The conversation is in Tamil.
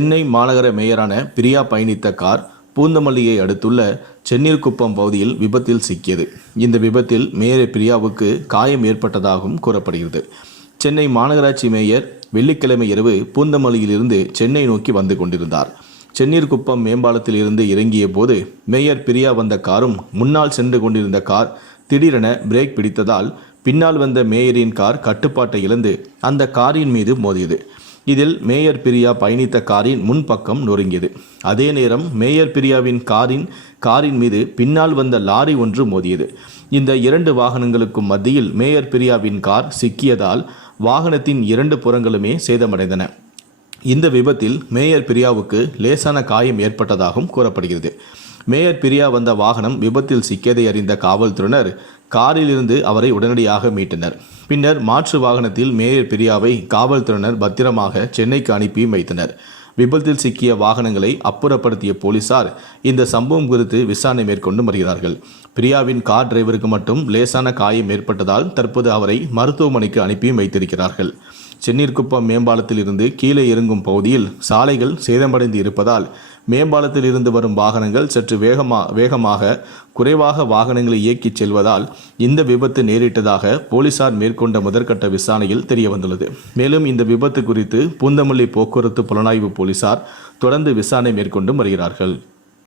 சென்னை மாநகர மேயரான பிரியா பயணித்த கார் பூந்தமல்லியை அடுத்துள்ள சென்னீர்குப்பம் பகுதியில் விபத்தில் சிக்கியது. இந்த விபத்தில் மேயர் பிரியாவுக்கு காயம் ஏற்பட்டதாகவும் கூறப்படுகிறது. சென்னை மாநகராட்சி மேயர் வெள்ளிக்கிழமை இரவு பூந்தமல்லியிலிருந்து சென்னை நோக்கி வந்து கொண்டிருந்தார். சென்னீர்குப்பம் மேம்பாலத்தில் இருந்து இறங்கிய போது மேயர் பிரியா வந்த காரும் முன்னால் சென்று கொண்டிருந்த கார் திடீரென பிரேக் பிடித்ததால் பின்னால் வந்த மேயரின் கார் கட்டுப்பாட்டை இழந்து அந்த காரின் மீது மோதியது. இதில் மேயர் பிரியா பயணித்த காரின் முன்பக்கம் நொறுங்கியது. அதே நேரம் மேயர் பிரியாவின் காரின் காரின் மீது பின்னால் வந்த லாரி ஒன்று மோதியது. இந்த இரண்டு வாகனங்களுக்கும் மத்தியில் மேயர் பிரியாவின் கார் சிக்கியதால் வாகனத்தின் இரண்டு புறங்களுமே சேதமடைந்தன. இந்த விபத்தில் மேயர் பிரியாவுக்கு லேசான காயம் ஏற்பட்டதாகவும் கூறப்படுகிறது. மேயர் பிரியா வந்த வாகனம் விபத்தில் சிக்கியதை அறிந்த காவல்துறையினர் காரில் இருந்து அவரை உடனடியாக மீட்டனர். பின்னர் மாற்று வாகனத்தில் மேயர் பிரியாவை காவல்துறையினர் பத்திரமாக சென்னைக்கு அனுப்பி வைத்தனர். விபத்தில் சிக்கிய வாகனங்களை அப்புறப்படுத்திய போலீசார் இந்த சம்பவம் குறித்து விசாரணை மேற்கொண்டு வருகிறார்கள். பிரியாவின் கார் டிரைவருக்கு மட்டும் லேசான காயம் ஏற்பட்டதால் தற்போது அவரை மருத்துவமனைக்கு அனுப்பியும் வைத்திருக்கிறார்கள். சென்னீர்குப்பம் மேம்பாலத்தில் இருந்து கீழே இறங்கும் பகுதியில் சாலைகள் சேதமடைந்து இருப்பதால் மேம்பாலத்தில் இருந்து வரும் வாகனங்கள் சற்று வேகமா வேகமாக குறைவாக வாகனங்களை இயக்கிச் செல்வதால் இந்த விபத்து நேரிட்டதாக போலீசார் மேற்கொண்ட முதற்கட்ட விசாரணையில் தெரியவந்துள்ளது. மேலும் இந்த விபத்து குறித்து பூந்தமல்லி போக்குவரத்து புலனாய்வு போலீசார் தொடர்ந்து விசாரணை மேற்கொண்டு வருகிறார்கள்.